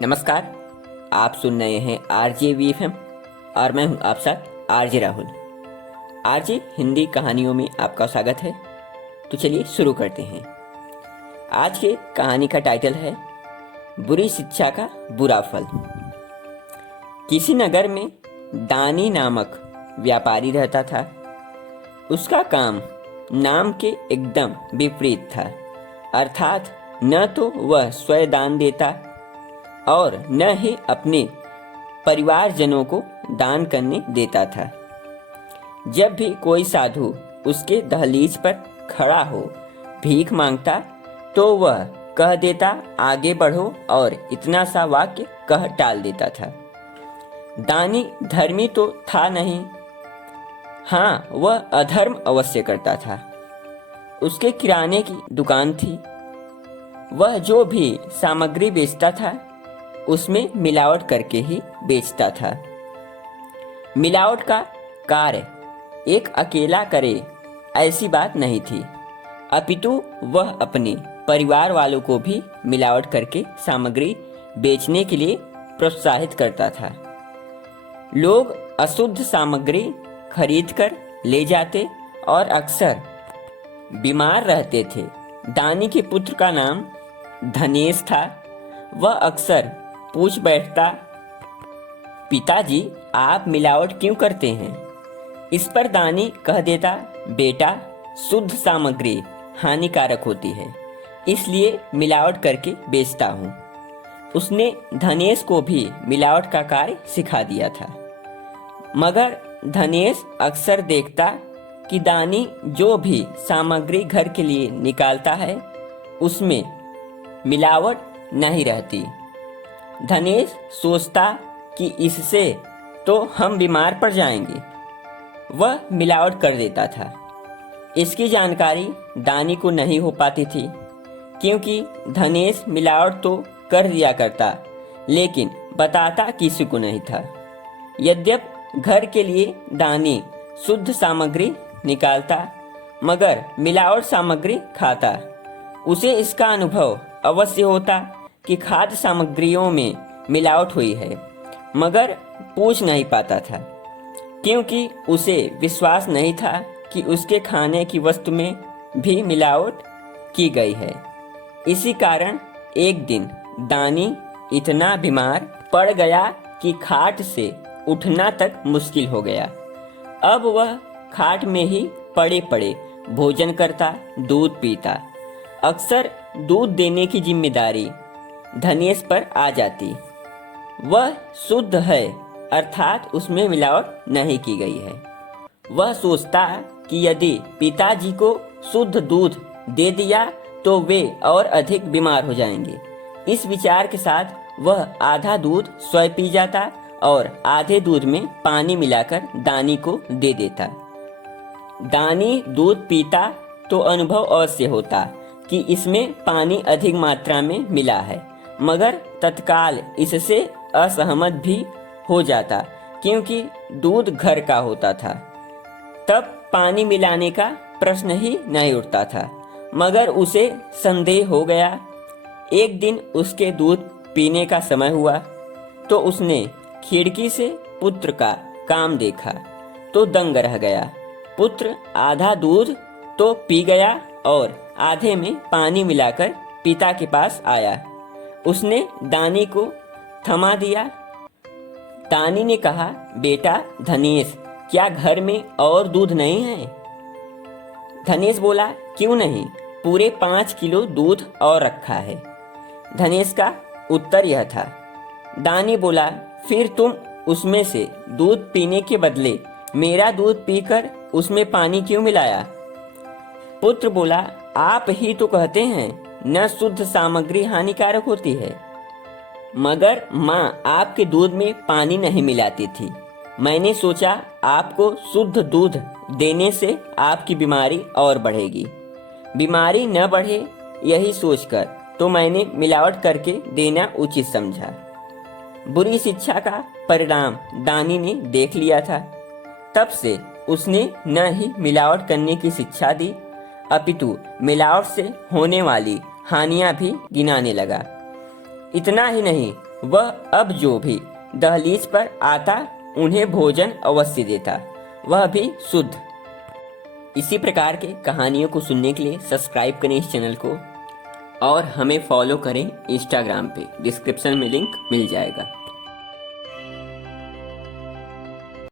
नमस्कार। आप सुन रहे हैं RJVFM और मैं हूं आप साथ RJ राहुल। RJ हिंदी कहानियों में आपका स्वागत है। तो चलिए शुरू करते हैं। आज के कहानी का टाइटल है बुरी शिक्षा का बुरा फल। किसी नगर में दानी नामक व्यापारी रहता था। उसका काम नाम के एकदम विपरीत था, अर्थात न तो वह स्वयं दान देता और न ही अपने परिवारजनों को दान करने देता था। जब भी कोई साधु उसके दहलीज पर खड़ा हो भीख मांगता तो वह कह देता आगे बढ़ो और इतना सा वाक्य कह टाल देता था। दानी धर्मी तो था नहीं, हाँ वह अधर्म अवश्य करता था। उसके किराने की दुकान थी। वह जो भी सामग्री बेचता था उसमें मिलावट करके ही बेचता था। मिलावट का कार्य एक अकेला करे ऐसी बात नहीं थी, अपितु वह अपने परिवार वालों को भी मिलावट करके सामग्री बेचने के लिए प्रोत्साहित करता था। लोग अशुद्ध सामग्री खरीदकर ले जाते और अक्सर बीमार रहते थे। दानी के पुत्र का नाम धनेश था। वह अक्सर पूछ बैठता, पिताजी आप मिलावट क्यों करते हैं? इस पर दानी कह देता, बेटा शुद्ध सामग्री हानिकारक होती है, इसलिए मिलावट करके बेचता हूँ। उसने धनेश को भी मिलावट का कार्य सिखा दिया था। मगर धनेश अक्सर देखता कि दानी जो भी सामग्री घर के लिए निकालता है उसमें मिलावट नहीं रहती। धनेश सोचता कि इससे तो हम बीमार पड़ जाएंगे। वह मिलावट कर देता था। इसकी जानकारी दानी को नहीं हो पाती थी, क्योंकि धनेश मिलावट तो कर दिया करता लेकिन बताता किसी को नहीं था। यद्यपि घर के लिए दानी शुद्ध सामग्री निकालता मगर मिलावट सामग्री खाता। उसे इसका अनुभव अवश्य होता कि खाद्य सामग्रियों में मिलावट हुई है, मगर पूछ नहीं पाता था, क्योंकि उसे विश्वास नहीं था कि उसके खाने की वस्तु में भी मिलावट की गई है। इसी कारण एक दिन दानी इतना बीमार पड़ गया कि खाट से उठना तक मुश्किल हो गया। अब वह खाट में ही पड़े पड़े भोजन करता, दूध पीता। अक्सर दूध देने की जिम्मेदारी धनेश पर आ जाती। वह शुद्ध है, अर्थात उसमें मिलावट नहीं की गई है। वह सोचता कि यदि पिताजी को शुद्ध दूध दे दिया तो वे और अधिक बीमार हो जाएंगे। इस विचार के साथ वह आधा दूध स्वयं पी जाता और आधे दूध में पानी मिलाकर दानी को दे देता। दानी दूध पीता तो अनुभव अवश्य होता कि इसमें पानी अधिक मात्रा में मिला है, मगर तत्काल इससे असहमत भी हो जाता, क्योंकि दूध घर का होता था। तब पानी मिलाने का प्रश्न ही नहीं उठता था, मगर उसे संदेह हो गया। एक दिन उसके दूध पीने का समय हुआ तो उसने खिड़की से पुत्र का काम देखा तो दंग रह गया। पुत्र आधा दूध तो पी गया और आधे में पानी मिलाकर पिता के पास आया। उसने दानी को थमा दिया। दानी ने कहा, बेटा धनेश, क्या घर में और दूध नहीं है? धनेश बोला, क्यों नहीं, पूरे 5 किलो दूध और रखा है। धनेश का उत्तर यह था। दानी बोला, फिर तुम उसमें से दूध पीने के बदले मेरा दूध पीकर उसमें पानी क्यों मिलाया? पुत्र बोला, आप ही तो कहते हैं न शुद्ध सामग्री हानिकारक होती है। मगर माँ आपके दूध में पानी नहीं मिलाती थी। मैंने सोचा आपको शुद्ध दूध देने से आपकी बीमारी और बढ़ेगी। बीमारी न बढ़े यही सोचकर तो मैंने मिलावट करके देना उचित समझा। बुरी शिक्षा का परिणाम दानी ने देख लिया था। तब से उसने न ही मिलावट करने की शिक्षा दी, अपितु मिलावट से होने वाली हानियां भी गिनाने लगा। इतना ही नहीं, वह अब जो भी दहलीज पर आता उन्हें भोजन अवश्य देता, वह भी शुद्ध। इसी प्रकार के कहानियों को सुनने के लिए सब्सक्राइब करें इस चैनल को और हमें फॉलो करें इंस्टाग्राम पे, डिस्क्रिप्शन में लिंक मिल जाएगा।